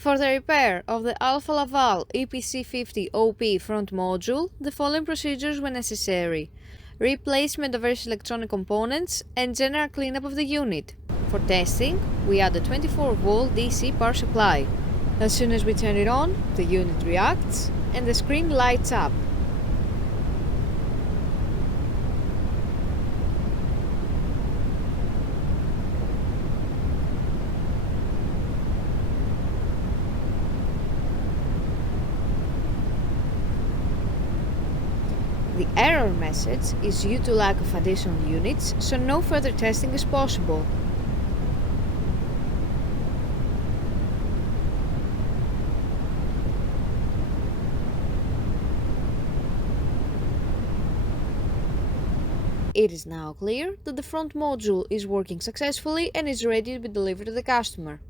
For the repair of the Alfa Laval EPC 50 OP front module, the following procedures were necessary: replacement of various electronic components and general cleanup of the unit. For testing, we add a 24-volt DC power supply. As soon as we turn it on, the unit reacts and the screen lights up. The error message is due to lack of additional units, so no further testing is possible. It is now clear that the front module is working successfully and is ready to be delivered to the customer.